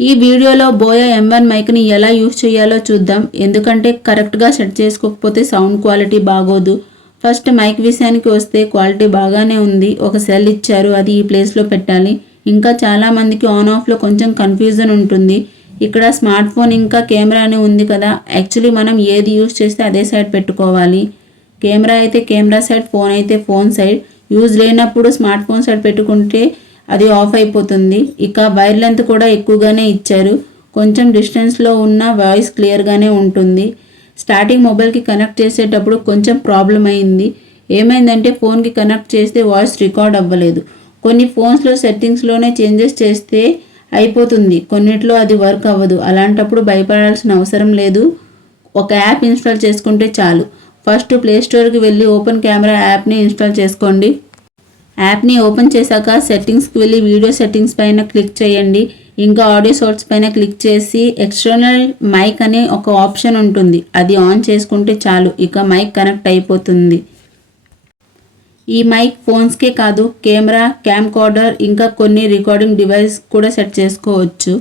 ఈ వీడియోలో buoy M1 మైక్ని ఎలా యూస్ చేయాలో చూద్దాం. ఎందుకంటే కరెక్ట్గా సెట్ చేసుకోకపోతే సౌండ్ క్వాలిటీ బాగోదు. ఫస్ట్ మైక్ విషయానికి వస్తే క్వాలిటీ బాగానే ఉంది. ఒక సెల్ ఇచ్చారు అది ఈ ప్లేస్లో పెట్టాలి. ఇంకా చాలామందికి ఆన్ ఆఫ్లో కొంచెం కన్ఫ్యూజన్ ఉంటుంది. ఇక్కడ స్మార్ట్ ఫోన్ ఇంకా కెమెరా అని ఉంది కదా. యాక్చువల్లీ మనం ఏది యూజ్ చేస్తే అదే సైడ్ పెట్టుకోవాలి. కెమెరా అయితే కెమెరా సైడ్ ఫోన్ అయితే ఫోన్ సైడ్ యూజ్ లేనప్పుడు స్మార్ట్ ఫోన్ సైడ్ పెట్టుకుంటే అది ఆఫ్ అయిపోతుంది. ఇక వైర్ లెంత్ కూడా ఎక్కువగానే ఇచ్చారు. కొంచెం డిస్టెన్స్లో ఉన్న వాయిస్ క్లియర్గానే ఉంటుంది. స్టార్టింగ్ మొబైల్కి కనెక్ట్ చేసేటప్పుడు కొంచెం ప్రాబ్లం అయింది. ఏమైందంటే ఫోన్కి కనెక్ట్ చేస్తే వాయిస్ రికార్డ్ అవ్వలేదు. కొన్ని ఫోన్స్లో సెట్టింగ్స్లోనే చేంజెస్ చేస్తే అయిపోతుంది. కొన్నిట్లో అది వర్క్ అవ్వదు. అలాంటప్పుడు భయపడాల్సిన అవసరం లేదు. ఒక యాప్ ఇన్స్టాల్ చేసుకుంటే చాలు. ఫస్ట్ ప్లే స్టోర్కి వెళ్ళి ఓపెన్ కెమెరా యాప్ని ఇన్స్టాల్ చేసుకోండి. యాప్ని ఓపెన్ చేశాక సెట్టింగ్స్కి వెళ్ళి వీడియో సెట్టింగ్స్ పైన క్లిక్ చేయండి. ఇంకా ఆడియో సోర్స్ పైన క్లిక్ చేసి ఎక్స్టర్నల్ మైక్ అనే ఒక ఆప్షన్ ఉంటుంది. అది ఆన్ చేసుకుంటే చాలు ఇక మైక్ కనెక్ట్ అయిపోతుంది. ఈ మైక్ ఫోన్స్కే కాదు కెమెరా క్యామ్ కార్డర్ ఇంకా కొన్ని రికార్డింగ్ డివైస్ కూడా సెట్ చేసుకోవచ్చు.